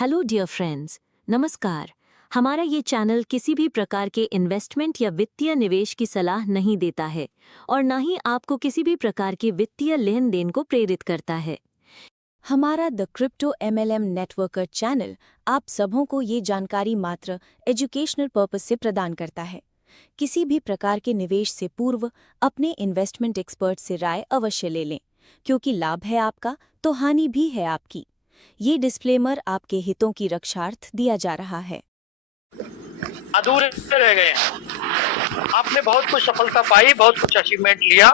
Hello dear friends, नमस्कार। हमारा ये चैनल किसी भी प्रकार के इन्वेस्टमेंट या वित्तीय निवेश की सलाह नहीं देता है और ना ही आपको किसी भी प्रकार के वित्तीय लेन देन को प्रेरित करता है। हमारा the crypto MLM networker channel आप सबों को ये जानकारी मात्र एजुकेशनल पर्पस से प्रदान करता है। किसी भी प्रकार के निवेश से पूर्व अपने इन्वेस्टमेंट एक्सपर्ट से राय अवश्य ले लें, क्योंकि लाभ है आपका तो हानि भी है आपकी। ये डिस्क्लेमर आपके हितों की रक्षार्थ दिया जा रहा है। अधूरे रह गए हैं। आपने बहुत कुछ सफलता पाई, बहुत कुछ अचीवमेंट लिया,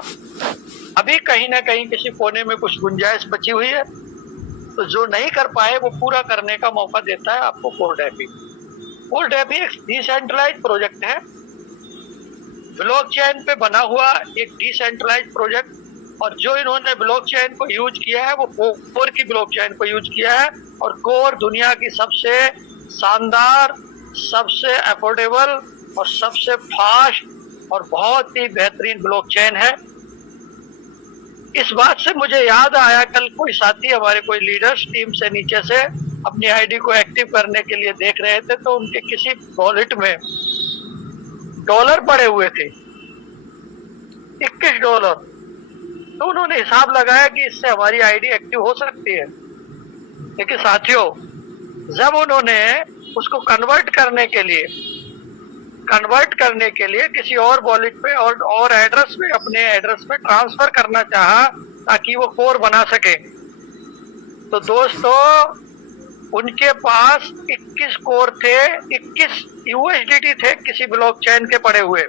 अभी कहीं ना कहीं किसी कोने में कुछ गुंजाइश बची हुई है, तो जो नहीं कर पाए वो पूरा करने का मौका देता है आपको कोलडैफी। कोलडैफी एक डिसेंट्रलाइज्ड प्रोजेक्ट है, ब्लॉकचेन पे बना हुआ एक डिसेंट्रलाइज्ड प्रोजेक्ट, और जो इन्होंने ब्लॉकचेन को यूज किया है वो कोर की ब्लॉकचेन को यूज किया है। और कोर दुनिया की सबसे शानदार, सबसे अफोर्डेबल और सबसे फास्ट और बहुत ही बेहतरीन ब्लॉकचेन है। इस बात से मुझे याद आया, कल कोई साथी हमारे, कोई लीडर्स टीम से नीचे से अपनी आईडी को एक्टिव करने के लिए देख रहे थे, तो उनके किसी वॉलेट में डॉलर पड़े हुए थे, $21। तो उन्होंने हिसाब लगाया कि इससे हमारी आईडी एक्टिव हो सकती है। लेकिन साथियों, जब उन्होंने उसको कन्वर्ट करने के लिए किसी और वॉलेट पे और एड्रेस पे, अपने एड्रेस पे ट्रांसफर करना चाहा ताकि वो कोर बना सके, तो दोस्तों उनके पास 21 कोर थे, 21 USDT थे किसी ब्लॉकचेन के पड़े हुए,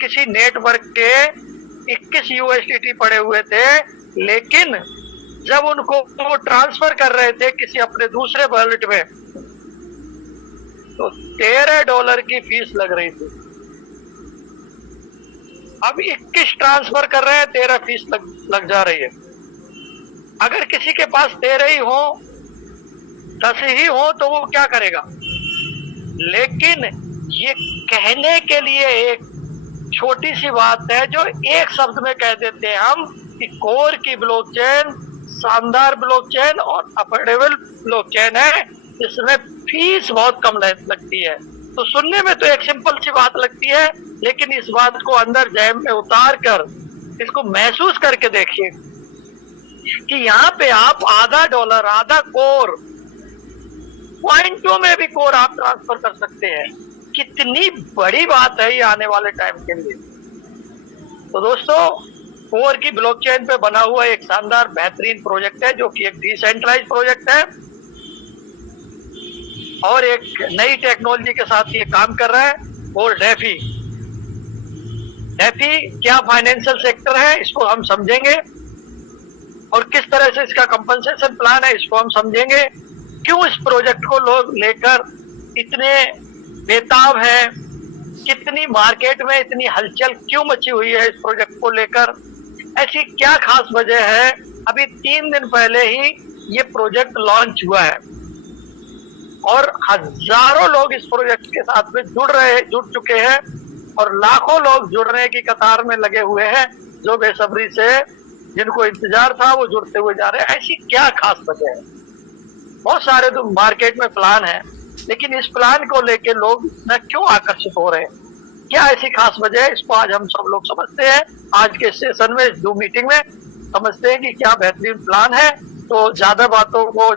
किसी नेटवर्क के 21 USDT पड़े हुए थे। लेकिन जब उनको वो ट्रांसफर कर रहे थे किसी अपने दूसरे वॉलेट में, तो $13 की फीस लग रही थी। अब 21 ट्रांसफर कर रहे हैं, 13 फीस लग जा रही है। अगर किसी के पास 13 ही हो, 10 ही हो, तो वो क्या करेगा? लेकिन ये कहने के लिए एक छोटी सी बात है जो एक शब्द में कह देते हैं हम कि कोर की ब्लॉकचेन शानदार ब्लॉकचेन और अफोर्डेबल ब्लॉकचेन है, इसमें फीस बहुत कम लगती है। तो सुनने में तो एक सिंपल सी बात लगती है, लेकिन इस बात को अंदर जहन में उतार कर इसको महसूस करके देखिए कि यहाँ पे आप आधा डॉलर, आधा कोर, पॉइंटों में भी कोर आप ट्रांसफर कर सकते हैं। कितनी बड़ी बात है ये आने वाले टाइम के लिए। तो दोस्तों, कोर की ब्लॉकचेन पे बना हुआ एक शानदार बेहतरीन प्रोजेक्ट है, जो कि एक डिसेंट्रलाइज्ड प्रोजेक्ट है और एक नई टेक्नोलॉजी के साथ ये काम कर रहा है, और डेफी क्या फाइनेंशियल सेक्टर है इसको हम समझेंगे, और किस तरह से इसका कंपनसेशन प्लान है इसको हम समझेंगे। क्यों इस प्रोजेक्ट को लोग लेकर इतने बेताब है, कितनी मार्केट में इतनी हलचल क्यों मची हुई है इस प्रोजेक्ट को लेकर, ऐसी क्या खास वजह है। अभी 3 दिन पहले ही ये प्रोजेक्ट लॉन्च हुआ है और हजारों लोग इस प्रोजेक्ट के साथ में जुड़ चुके हैं, और लाखों लोग जुड़ने की कतार में लगे हुए हैं, जो बेसब्री से जिनको इंतजार था वो जुड़ते हुए जा रहे हैं। ऐसी क्या खास वजह है? बहुत सारे तो मार्केट में प्लान है, लेकिन इस प्लान को लेके लोग न क्यों आकर्षित हो रहे हैं? क्या ऐसी खास वजह है? इसको आज हम सब लोग समझते हैं। आज के सेशन में, जूम मीटिंग में समझते हैं कि क्या बेहतरीन प्लान है। तो ज्यादा बातों को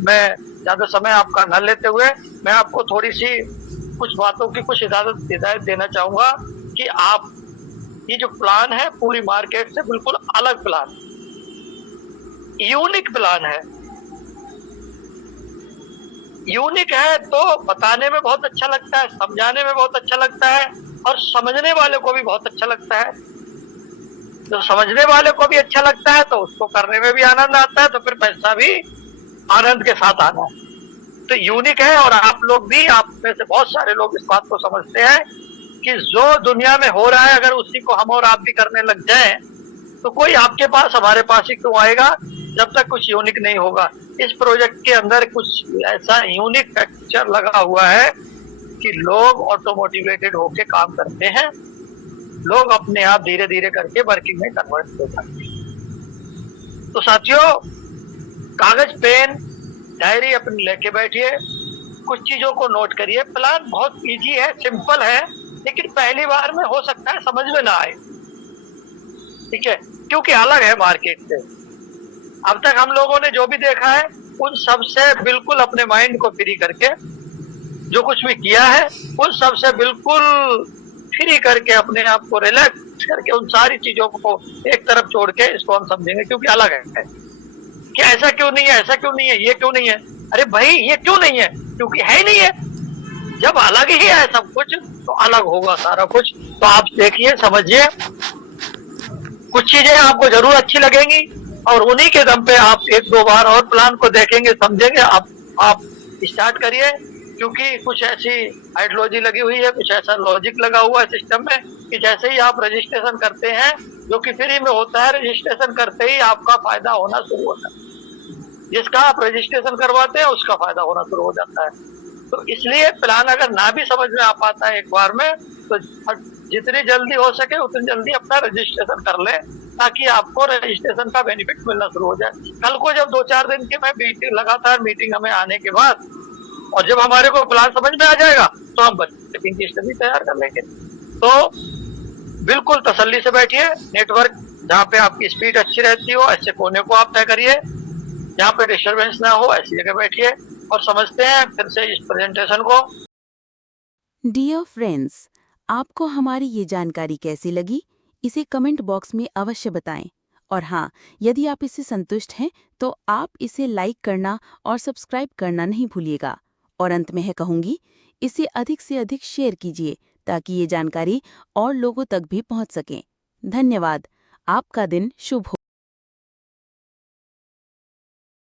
मैं ज्यादा समय आपका न लेते हुए मैं आपको थोड़ी सी कुछ बातों की कुछ हिदायत देना चाहूंगा कि आप ये जो प्लान है पूरी मार्केट से बिल्कुल अलग प्लान, यूनिक प्लान है। यूनिक है तो बताने में बहुत अच्छा लगता है, समझाने में बहुत अच्छा लगता है, और समझने वाले को भी बहुत अच्छा लगता है। तो समझने वाले को भी अच्छा लगता है तो उसको करने में भी आनंद आता है, तो फिर पैसा भी आनंद के साथ आना है। तो यूनिक है, और आप लोग भी, आप में से बहुत सारे लोग इस बात को समझते हैं कि जो दुनिया में हो रहा है अगर उसी को हम और आप भी करने लग जाएं, तो कोई आपके पास, हमारे पास ही क्यों आएगा जब तक कुछ यूनिक नहीं होगा। इस प्रोजेक्ट के अंदर कुछ ऐसा यूनिक फैक्टर लगा हुआ है कि लोग ऑटो मोटिवेटेड होके काम करते हैं, लोग अपने आप धीरे धीरे करके वर्किंग में कन्वर्ट हो जाते हैं। तो साथियों, कागज पेन डायरी अपनी लेके बैठिए, कुछ चीजों को नोट करिए। प्लान बहुत इजी है, सिंपल है, लेकिन पहली बार में हो सकता है समझ में ना आए, ठीक है, क्योंकि अलग है मार्केट से। अब तक हम लोगों ने जो भी देखा है उन सब से बिल्कुल अपने माइंड को फ्री करके, जो कुछ भी किया है उन सब से बिल्कुल फ्री करके, अपने आप को रिलैक्स करके, उन सारी चीजों को एक तरफ छोड़ के इसको हम समझेंगे, क्योंकि अलग है। कि ऐसा क्यों नहीं है, ऐसा क्यों नहीं है, ये क्यों नहीं है, अरे भाई ये क्यों नहीं है, क्योंकि है ही नहीं है। जब अलग ही है सब कुछ तो अलग होगा सारा कुछ। तो आप देखिए, समझिए, कुछ चीजें आपको जरूर अच्छी लगेंगी और उन्हीं के दम पे आप एक दो बार और प्लान को देखेंगे, समझेंगे। आप स्टार्ट करिए, क्योंकि कुछ ऐसी आइडियोलॉजी लगी हुई है, कुछ ऐसा लॉजिक लगा हुआ है सिस्टम में कि जैसे ही आप रजिस्ट्रेशन करते हैं, जो कि फ्री में होता है, रजिस्ट्रेशन करते ही आपका फायदा होना शुरू होता है। जिसका आप रजिस्ट्रेशन करवाते हैं उसका फायदा होना शुरू हो जाता है। तो इसलिए प्लान अगर ना भी समझ में आ पाता है एक बार में, तो जितनी जल्दी हो सके उतनी जल्दी अपना रजिस्ट्रेशन कर ले, ताकि आपको रजिस्ट्रेशन का बेनिफिट मिलना शुरू हो जाए। कल को जब 2-4 दिन की मैं मीटिंग, लगातार मीटिंग हमें आने के बाद, और जब हमारे को प्लान समझ में आ जाएगा तो हम बजटिंग की स्टडी तैयार कर लेंगे। तो बिल्कुल तसल्ली से बैठिए, नेटवर्क जहाँ पे आपकी स्पीड अच्छी रहती हो ऐसे कोने को आप तय करिए, जहाँ पे डिस्टर्बेंस ना हो ऐसी जगह बैठिए, और समझते हैं फिर से इस प्रेजेंटेशन को। डियर फ्रेंड्स, आपको हमारी ये जानकारी कैसी लगी, इसे कमेंट बॉक्स में अवश्य बताएं। और हाँ, यदि आप इससे संतुष्ट हैं तो आप इसे लाइक करना और सब्सक्राइब करना नहीं भूलिएगा। और अंत में है कहूँगी, इसे अधिक से अधिक शेयर कीजिए ताकि ये जानकारी और लोगों तक भी पहुँच सकें। धन्यवाद। आपका दिन शुभ हो।